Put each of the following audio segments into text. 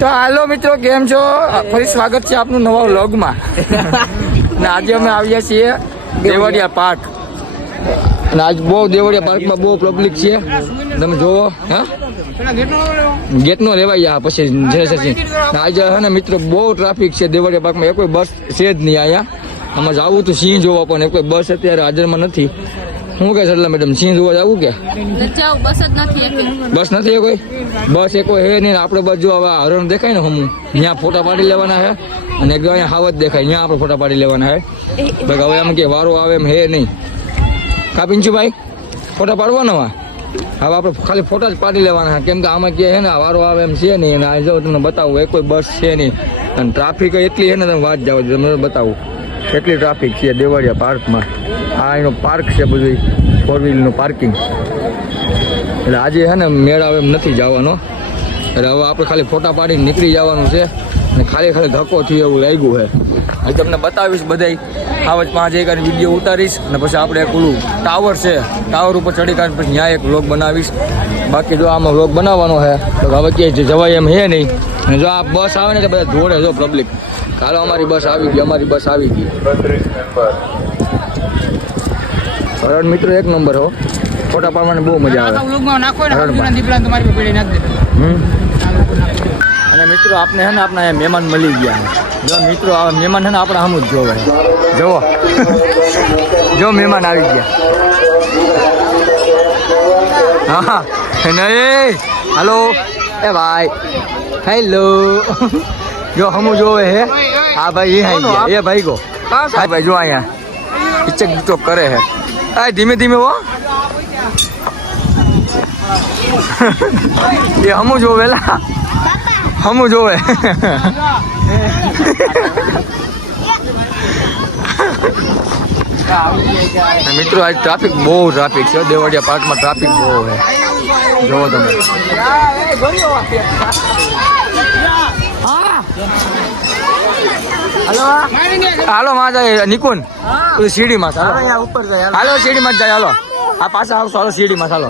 તો હાલો મિત્રો, કેમ છો? ફરી સ્વાગત છે આપનું નવા વ્લોગમાં. ને આજે અમે આવ્યા છીએ દેવળિયા પાર્ક. અને આજ બહુ દેવળિયા પાર્કમાં બહુ પબ્લિક છે, તમે જોવો. હા, ગેટ નો રેવાય પછી આજે હે ને મિત્રો બહુ ટ્રાફિક છે દેવળિયા પાર્કમાં. કોઈ બસ છે જ નહીં અહીંયા. આમાં જવું તો સિંહ જોવા, પણ કોઈ બસ અત્યારે હાજરમાં નથી. શું કે સરલા મેડમ, સિંહ જોવા જવું કે બસ નથી કોઈ? બસ એ કોઈ હે નહીં. આપણે બસ જો હવે હરણ દેખાય ને હમું, ત્યાં ફોટા પાડી લેવાના છે. અને એક અહીંયા હાવત દેખાય, ત્યાં આપણે ફોટા પાડી લેવાના છે. હવે આમ કે વારો આવે એમ હે નહીં. કા પિંચુભાઈ, ફોટા પાડવાના હવે આપણે ખાલી ફોટા જ પાડી લેવાના છે. કેમ કે આમાં કે છે ને વારો આવે એમ છે નહીં. અને જો તમને બતાવું, એ કોઈ બસ છે નહીં. અને ટ્રાફિક એટલી છે ને, તમે વાત જાવ તમને બતાવું કેટલી ટ્રાફિક છે દેવળિયા પાર્કમાં. આ એનો પાર્ક છે બધું, ફોર વ્હીલનું પાર્કિંગ. એટલે આજે છે ને મેળ આવે એમ નથી જવાનો. એટલે હવે આપણે ખાલી ફોટા પાડીને નીકળી જવાનું છે. અને ખાલી ધક્કો થયો એવું લાગ્યું છે. હવે તમને બતાવીશ બધા આવજ 5 એક વિડીયો ઉતારીશ. અને પછી આપણે એક ઓલું ટાવર છે, ટાવર ઉપર ચડી કાઢ પછી ત્યાં એક વ્લોગ બનાવીશ. બાકી જો આમાં વ્લોગ બનાવવાનો છે તો હવે ક્યાંય જવાય એમ હે નહીં. અને જો આ બસ આવે ને તો બધા દોડે જો પબ્લિક. ચાલો અમારી બસ આવી ગઈ, અમારી બસ આવી ગઈ. હરણ મિત્રો એક નંબર હો, ફોટા પાડવાની બહુ મજા આવે. અને મિત્રો આપણે છે ને આપણા અહીંયા મહેમાન મળી ગયા. જો મિત્રો આ મહેમાન છે ને આપણે આમ જ જોવે. જુઓ જો મહેમાન આવી ગયા. હા નહીં, હાલો એ ભાઈ, હેલો. જો હમું જોવે હે. હા ભાઈ એ આવી ગયા. એ ભાઈ ગો, હા ભાઈ જો અહીંયા ઈચક બીચક કરે હે. આ ધીમે ધીમે હો. એ હમું જોવેલા, હમું જોવે. મિત્રો આજ ટ્રાફિક બહુ ટ્રાફિક છે દેવળિયા પાર્કમાં. ટ્રાફિક બહુ છે, જોવો તમે. હાલો માં જાય નિકુન, સીડીમાં હાલો, સીડીમાં જ જાય. હાલો આ પાછા આવશો, હાલો સીડીમાં ચાલો.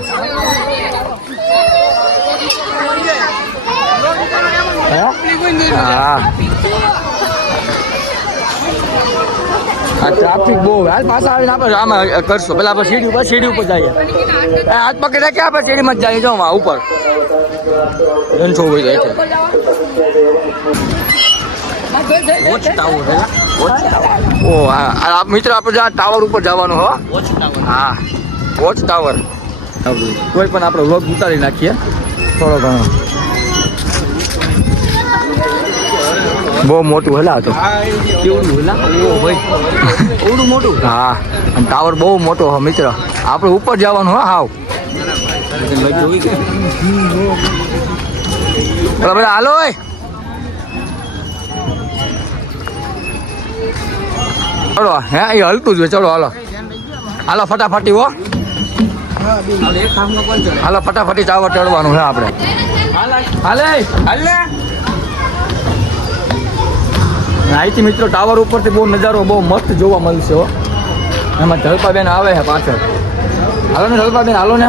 હા આ ટ્રાફિક બહુ. હાલ પાછા આવીને આપણે આમાં કરશો. પેલા આપણે સીડી ઉપર જઈએ. હાથ પકડી રાખીએ, આપણે સીડીમાં જ જઈએ. જાઓ ઉપર રણછો હોય જાય છે. ઓ હા મિત્રો, આપણે જ્યાં ટાવર ઉપર જવાનું હો. હા વોચ ટાવર. કોઈ પણ આપણે વ્લોગ ઉતારી નાખીએ થોડો ઘણો. બહુ મોટું હેલા તો કેવડું મોટું. હા અને ટાવર બહુ મોટો હો મિત્ર. આપણે ઉપર જવાનું હો. હાવ બધા હાલો. ચલો હે એ હલતું જ હોય. ચલો હાલો હાલો ફટાફટી હો. હાલો ફટાફટી ટાવર ચડવાનું છે આપણે. હાલે હાલે અહીંથી મિત્રો ટાવર ઉપરથી બહુ નજારો બહુ મસ્ત જોવા મળશે હો. એમાં જલપાબેન આવે છે પાછળ. હાલો ને જલપાબેન, હાલો ને.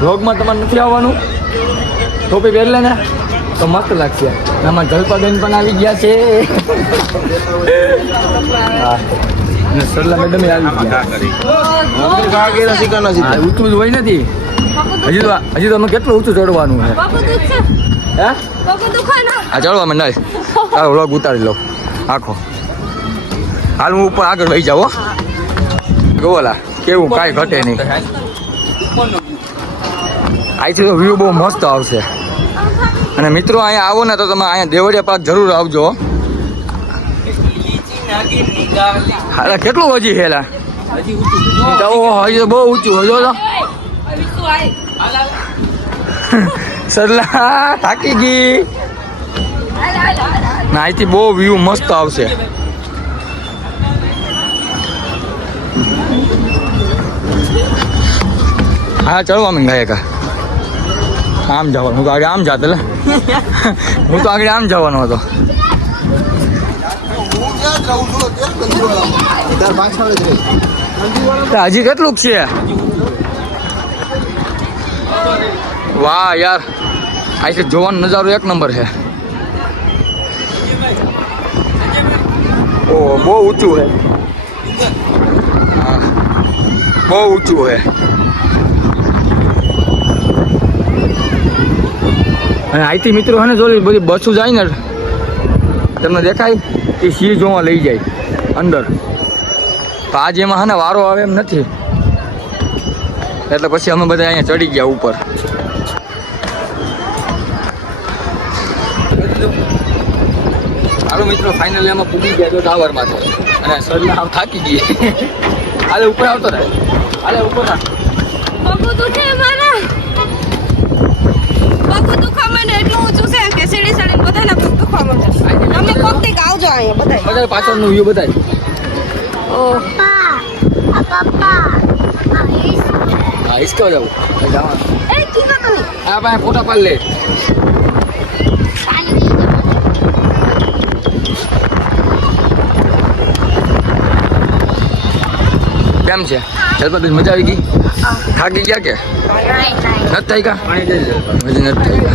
વ્લોગમાં તમારે નથી આવવાનું? ટોપી પહેરી લે ને તો મસ્ત લાગશે. એમાં જલપાબેન પણ આવી ગયા છે. હા અને સરલા મેડમ આવી ગયા. ઊંચું જ હોય નથી હજી તો અમે કેટલું ઊંચું ચડવાનું છે. હે હા ચડવા મને નહીં. તારો વ્લોગ ઉતારી લો આખો. હાલ હું ઉપર આગળ વહી જાઉં. ગોલા કેવું કાંઈ ઘટે નહીં. અહીંથી તો વ્યૂ બહુ મસ્ત આવશે. અને મિત્રો અહીંયા આવો ને તો તમે અહીંયા દેવળિયા પાર્ક જરૂર આવજો. હા કેટલું હજી હેલા હજી તો બહુ ઊંચું હજો તો. સરલા થાકી ગઈ. ના અહીંથી બહુ વ્યૂ મસ્ત આવશે. હા ચડવા મેં ગયા કા આમ જવાનું. હું તો આગળ આમ જાતે. હું તો આગળ આમ જવાનો હતો. હજી કેટલું છે? વાહ યાર, અહીંથી જોવાનો નજારો એક નંબર છે. ઓહ બહુ ઊંચું છે, હા બહુ ઊંચું છે. અને અહીંથી મિત્રો હે ને જો બધી બસો જાય ને તમને દેખાય એ સિંહ જોવા લઈ જાય અંદર. તો આજે એમાં હે ને વારો આવે એમ નથી, એટલે પછી અમે બધા અહીંયા ચડી ગયા ઉપર. હાલો મિત્રો ફાઇનલી અમે પૂગી ગયા તો ટાવરમાં છે અને સરના આમ થાકી ગઈ. હાલે ઉપર આવતો રહે, હાલે ઉપર ના પગું દુખે મારા, પગું દુખવા માંડે એટલું ઊંચું છે કે સીડી ચડીને બધાના પગ દુખવા માંડે. તમે કોકથી આવજો અહીંયા બધા પાછળનું વ્યૂ બતાય. હા હિસકો જાવ જવાનું. એ કીધું તમે આ ભાઈ ફોટા પાડ લે. કેમ છે જલપાબેન, મજા આવી ગઈ? થાકી ગયા કે નથી થઈ કા? હજી નથી થઈ કા?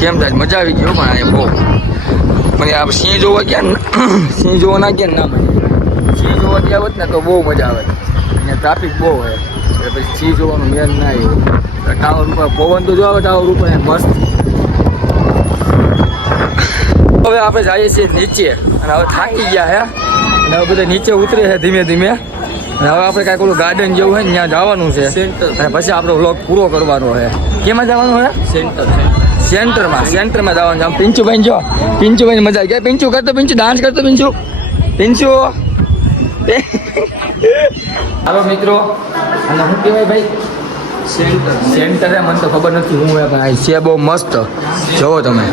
કેમ થાય? મજા આવી ગઈ પણ અહીંયા બહુ. મને આ સિંહ જોવા ગયા ને, સિંહ જોવા ના ગયા ને ના મજા. સિંહ જોવા ગયા હોત ને તો બહુ મજા આવે. અહીંયા ટ્રાફિક બહુ હોય એટલે પછી સિંહ જોવાનું મેન ના આવ્યું. ટાવર ઉપર પવન તો જો આવે, ટાવર ઉપર મસ્ત. હવે આપણે જઈએ છીએ નીચે અને હવે થાકી ગયા હે અને હવે બધા નીચે ઉતરે છે ધીમે ધીમે. અને હવે આપણે કાંઈક ઓલું ગાર્ડન જેવું હોય ને ત્યાં જવાનું છે અને પછી આપણો વ્લોગ પૂરો કરવાનો છે. કેમાં જવાનું છે? સેન્ટરમાં જવાનું છે. આમ પિંચુભાઈ જો, પિંચુભાઈ મજા આવી ગયા. પિંચુ કરતો, પિંચુ ડાન્સ કરતો, પિંચુ હાલો મિત્રો. અને શું કહેવાય ભાઈ? સેન્ટર હે, મને તો ખબર નથી હું હે પણ છે બહુ મસ્ત. જોવો તમે,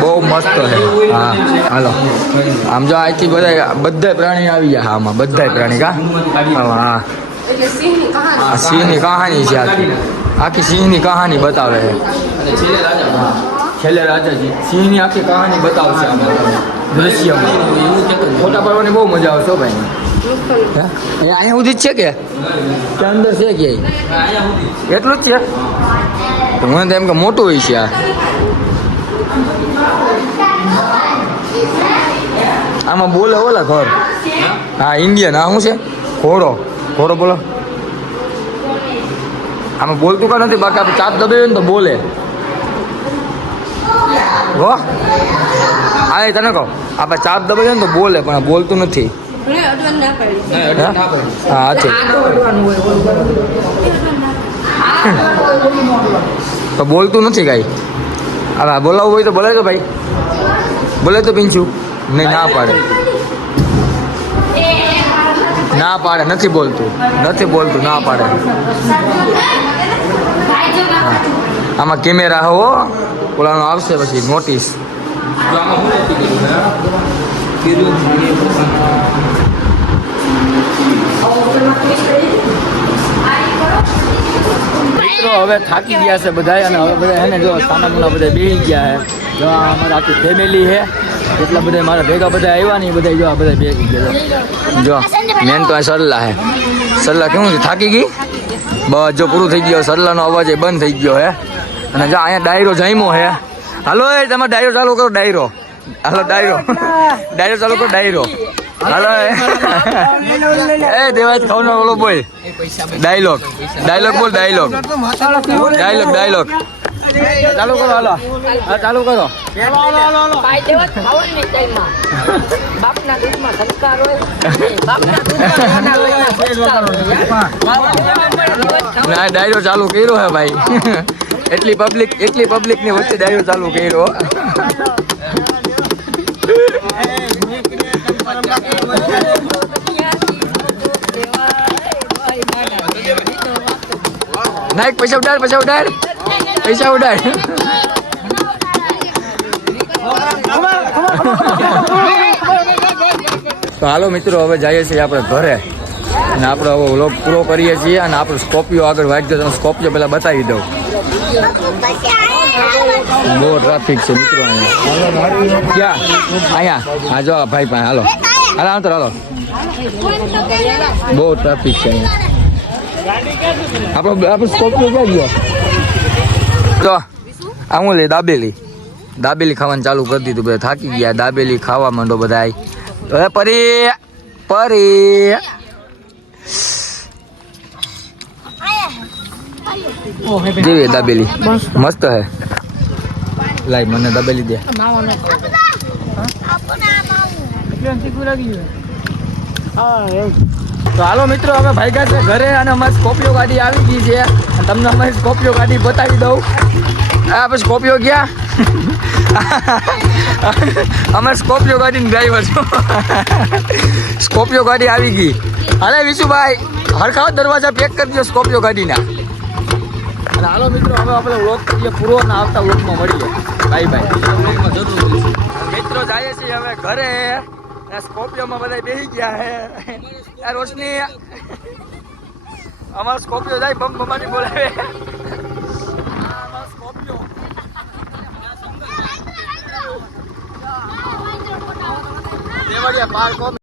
બહુ મસ્ત છે. હા હાલો આમ જો અહીંથી બધા પ્રાણી આવી ગયા. આમાં બધા પ્રાણી કા? હા સિંહની કહાની છે આખી સિંહની કહાની બતાવે છે. છેલ્લે રાજાજી સિંહની આખી કહાની બતાવશે દ્રશ્યમાં. ફોટા પાડવાની બહુ મજા આવશે ભાઈ. અહીંયા સુધી જ છે કે અંદર છે કે એટલું જ છે? મને તો એમ કે મોટું હોય છે આ. આમાં બોલે ઓલા ઘર. હા ઇન્ડિયન. આ શું છે? ઘોડો બોલો. આમાં બોલતું કા નથી, બાકી આપણે ચાપ દબાવીએ ને તો બોલે. હો હા તને કહો, આપણે ચાપ દબાવીએ ને તો બોલે પણ બોલતું નથી. હા છે તો બોલતું નથી કાંઈ. હવે બોલાવવું હોય તો બોલે તો ભાઈ, બોલે તો પિંચું નહીં. ના પાડે, ના પાડે, નથી બોલતું, ના પાડે. આમાં કેમેરા હો ઓલાનો આવશે પછી નોટિસ. મિત્રો હવે થાકી ગયા છે બધા અને હવે બધા હે ને જો સાના મુના બધા બેસી ગયા છે. જો અમારા આખી ફેમિલી છે, એટલા બધા મારા ભેગા બધા આવ્યા ને બધા જો આ બધા બેસી ગયા. જો મેન તો આ સરલા છે. સરલા કેવું છે? થાકી ગઈ બસ. જો પૂરું થઈ ગયો. સરલાનો અવાજ એ બંધ થઈ ગયો હે. અને જો અહીંયા ડાયરો જામ્યો હે. હાલો એ તમે ડાયરો ચાલુ કરો. ડાયરો હાલો, ડાયરો ચાલુ કરો. ડાયરો હાલો એ દેવાજ ખાવાનો ઓલો બોલ. ડાયલોગ બોલ. ડાયલોગ ચાલુ કરો. હાલો હા ચાલુ કરો. ના ડાયરો ચાલુ કર્યો હે ભાઈ. એટલી પબ્લિક ની વચ્ચે ડાયરો ચાલુ કર્યો. નાઈક પૈસા ઉડાડ. તો હાલો મિત્રો હવે જઈએ છીએ આપણે ઘરે અને આપણે હવે વ્લોગ પૂરો કરીએ છીએ. અને આપણે સ્કોર્પિયો આગળ વાંચજો. તમે સ્કોર્પિયો પહેલાં બતાવી દઉં. બહુ ટ્રાફિક છે મિત્રો અહીંયા. ક્યાં? અહીંયા હા જો ભાઈ પાસે. હાલો હાલો બહુ ટ્રાફિક છે અહીંયા. આપણો સ્કોર્પિયો ક્યાં ગયો? તો આ હું લે દાબેલી ખાવાનું ચાલુ કરી દીધું. બધા થાકી ગયા, દાબેલી ખાવા માંડો બધા. હવે પરી જેવી દાબેલી મસ્ત હે. લાઈ મને દાબેલી દે. તો હાલો મિત્રો, અમે ભાગ્યા છે ઘરે અને અમારી સ્કોર્પિયો ગાડી આવી ગઈ છે. તમને અમારી સ્કોર્પિયો ગાડી બતાવી દઉં. આ પછી સ્કોર્પિયો ગયા. અમે સ્કોર્પિયો ગાડીની ડ્રાઈવર છો. સ્કોર્પિયો ગાડી આવી ગઈ. અરે વિશુભાઈ, હરખાવ દરવાજા પેક કરી દો સ્કોર્પિયો ગાડીના. અને હાલો મિત્રો, હવે આપણે વ્લોગ કરીએ પૂરો અને આવતા વ્લોગમાં મળીએ. Bye bye. મિત્રો જઈએ છીએ હવે ઘરે. સ્કોર્પિયોમાં બધા બેસી ગયા હે. રોશની અમારો સ્કોર્પિયો જાય બમ બમાની બોલાવે. Scorpio park